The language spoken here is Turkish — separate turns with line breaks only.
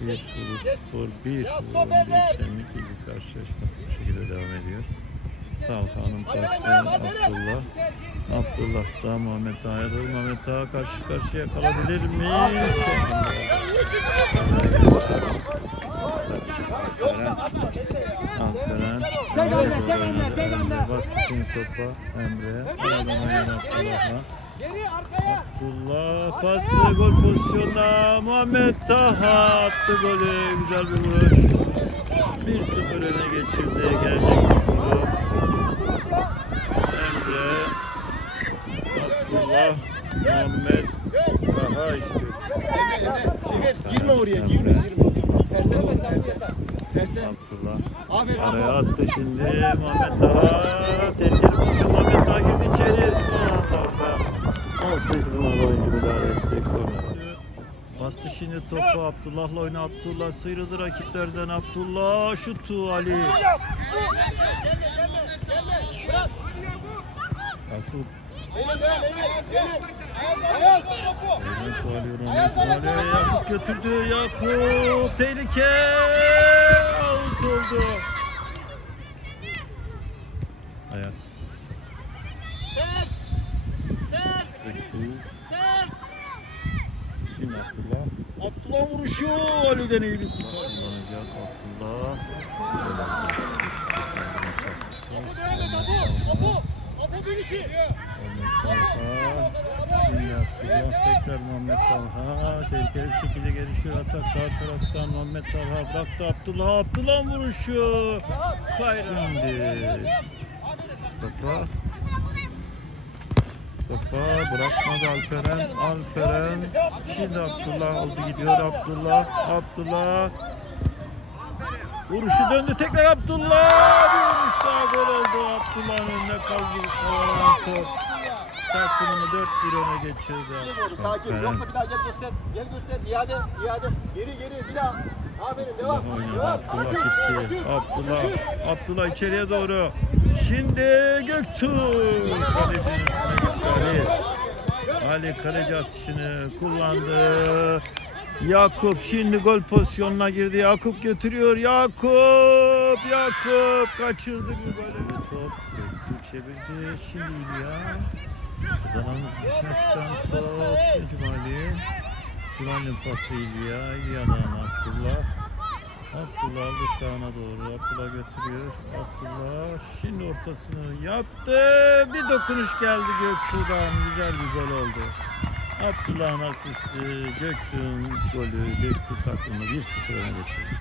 1 Ulu Spor 1 Şenlik Ligi karşılaşması bu şekilde devam ediyor. Talhan'ın pası Abdullah. Abdullah da Muhammed Ağa'ya doğru. Muhammed Ağa karşı karşıya kalabilir mi? Aferin. Aferin. Bastı topa Emre'ye. Buradan oynayan Abdullah'a. Abdullah pası gol pozisyonuna Muhammed Taha attı golü. Güzel bir vuruş. 1-0 öne geçirdi. Gelecek skoru. Emre Abdullah Muhammed Taha istiyor.
Çevir, girme oraya, girme, girme. Terse bak, terse. Terse.
Abdullah
Aferin,
araya attı şimdi Muhammed Taha tehlikeli Bastı şimdi topu Abdullah'la oyna Abdullah sıyrıldı rakiplerden Abdullah şutu Ali Yakup. Mehmet Ali Mehmet Ali Yakup götürdü Yakup tehlike out oldu
Ters. Ters.
Yakup
Ters.
Şimdi Abdullah. Abdullah vuruşu Ali'den iyi bir Abdullah.
Abu devam et, Abu. Abu. Abu bir iki.
Tekrar Muhammed Talha. Tehlikeli bir şekilde gelişiyor. Atak sağ taraftan Muhammed Talha bıraktı Abdullah. Abdullah vuruşu. Kayrindi. Mustafa. Mustafa bırakmadı Alperen. Alperen. Şimdi Abdullah aldı gidiyor Abdullah. Abdullah. Vuruşu döndü tekrar Abdullah. Bir vuruş daha gol oldu. Abdullah'ın önüne kaldı. Top. Takımını 4-1 öne geçirdi.
Sakin. Yoksa bir daha gel göster. Gel göster. İade, iade. Geri, geri. Bir daha. Aferin, devam. Devam.
Abdullah gitti. Abdullah. Abdullah içeriye doğru. Şimdi Göktuğ. Kalecinin gitti Ali. Ali kaleci atışını kullandı. Yakup şimdi gol pozisyonuna girdi. Yakup götürüyor. Yakup! Yakup kaçırdı bir bir top. Çevirdi. Şimdi İlya. Kazananın dışına çıkan top. Cumali. Cumali'nin pası İlya. İlya'dan Abdullah. Abdullah aldı sağına doğru. Abdullah götürüyor. Abdullah ortasını yaptı. Bir dokunuş geldi Göktuğ'dan. Güzel bir gol oldu. Abdullah'ın asisti, Göktuğ'un golü, Göktuğ takımı 1-0 öne geçirdi.